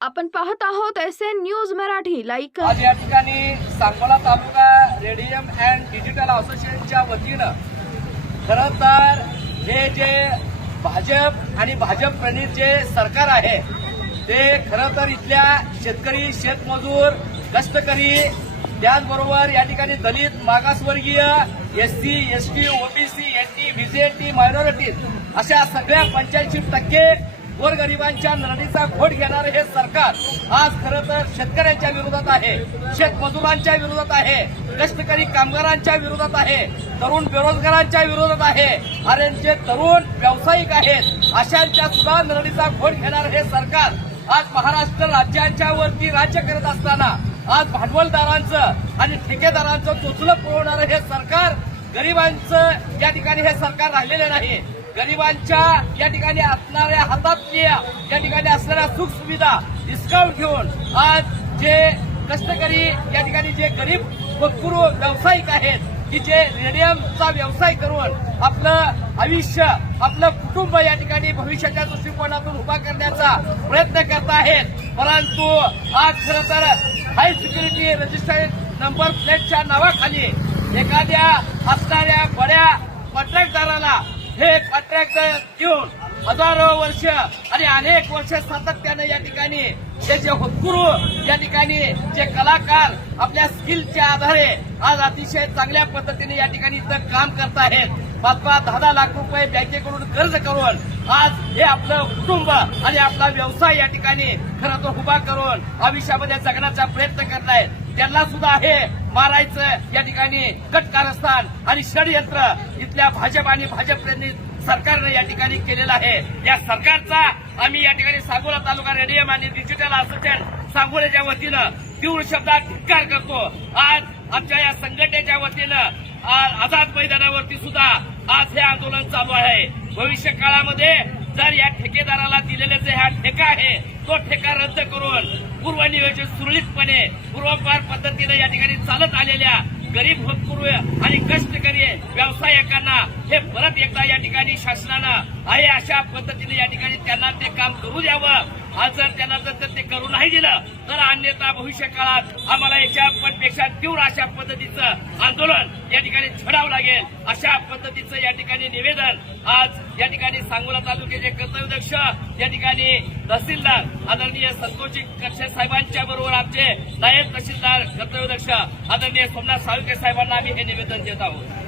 आपण पाहत आहोत S N news Marathi like आज या ठिकाणी Sangola taluka radium and digital असोसिएशनच्या वतीनं खरं तर हे जे भाजप आणि भाजप प्रणित जे सरकार आहे ते खरं तर इथल्या शेतकरी शेतमजूर कष्टकरी त्याचबरोबर या ठिकाणी दलित मागासवर्गीय S C S T OBC S T VJT minority अशा सगळ्या पंच्याऐंशी टक्के गोरगरिबांच्या नरडीचा घोट घेणारे हे सरकार आज खरं तर शेतकऱ्यांच्या विरोधात आहे. शेतमजुरांच्या विरोधात आहे. कष्टकरी कामगारांच्या विरोधात आहे. तरुण बेरोजगारांच्या विरोधात आहे. अरे जे तरुण व्यावसायिक आहेत अशांच्या सुद्धा नरडीचा घोट घेणारं हे सरकार आज महाराष्ट्र राज्याच्या वरती राज्य करत असताना आज भांडवलदारांचं आणि ठेकेदारांचं चोचलं पुरवणारं हे सरकार गरिबांचं या ठिकाणी हे सरकार राहिलेलं नाही. गरिबांच्या या ठिकाणी असणाऱ्या हातातल्या या ठिकाणी असणाऱ्या सुख सुविधा डिस्काउंट घेऊन आज जे कष्टकरी या ठिकाणी जे गरीब भरपूर व्यावसायिक आहेत की जे रेडियमचा व्यवसाय करून आपलं आयुष्य आपलं कुटुंब या ठिकाणी भविष्याच्या दृष्टिकोनातून उभा करण्याचा प्रयत्न करत आहेत. परंतु आज खरं तर हाय सिक्युरिटी रजिस्टर्ड नंबर प्लेटच्या नावाखाली एखाद्या असणाऱ्या बड्या कॉन्ट्रॅक्टदाराला हे कॉन्ट्रॅक्ट देऊन हजारो वर्ष आणि अनेक वर्ष सातत्यानं या ठिकाणी हे जे होतकुरू या ठिकाणी जे कलाकार आपल्या स्किलच्या आधारे आज अतिशय चांगल्या पद्धतीने या ठिकाणी इथं काम करत आहेत. पाच पाच दहा दहा लाख रुपये बँकेकडून कर्ज करून आज हे आपलं कुटुंब आणि आपला व्यवसाय या ठिकाणी खरं तर उभा करून आयुष्यामध्ये जगण्याचा प्रयत्न करत आहेत. त्यांना सुद्धा हे मारायचं या ठिकाणी कट कारस्थान आणि षडयंत्र तिथल्या भाजप आणि भाजप प्रेरित सरकारनं या ठिकाणी केलेला आहे. या सरकारचा आम्ही या ठिकाणी सांगोला तालुका रेडियम आणि डिजिटल असोसिएशन सांगोल्याच्या वतीनं तीव्र शब्दात धिक्कार करतो. आज आमच्या या संघटनेच्या वतीनं आज आझाद मैदानावरती सुद्धा आज हे आंदोलन चालू आहे. भविष्य काळामध्ये जर या ठेकेदाराला दिलेला जे हा ठेका आहे तो ठेका रद्द करून पूर्वनियोजित सुरळीतपणे पूर्वपार पद्धतीने या ठिकाणी चालत आलेल्या गरीब होतपूर्व आणि कष्ट व्यावसायिकांना हे परत एकदा या ठिकाणी शासनानं आहे अशा पद्धतीने या ठिकाणी त्यांना ते काम करू द्यावं. आज जर त्यांना जर ते करू नाही दिलं तर अन्यथा भविष्य काळात आम्हाला याच्या पण पेक्षा तीव्र अशा पद्धतीचं आंदोलन या ठिकाणी छडावं लागेल. अशा पद्धतीचं या ठिकाणी निवेदन आज या ठिकाणी सांगोला तालुक्याचे कर्तव्यदक्ष या ठिकाणी तहसीलदार आदरणीय संतोषजी कक्षे साहेबांच्या बरोबर आमचे नायब तहसीलदार कर्तव्यदक्ष आदरणीय सोमनाथ साळुके साहेबांना आम्ही हे निवेदन देत आहोत.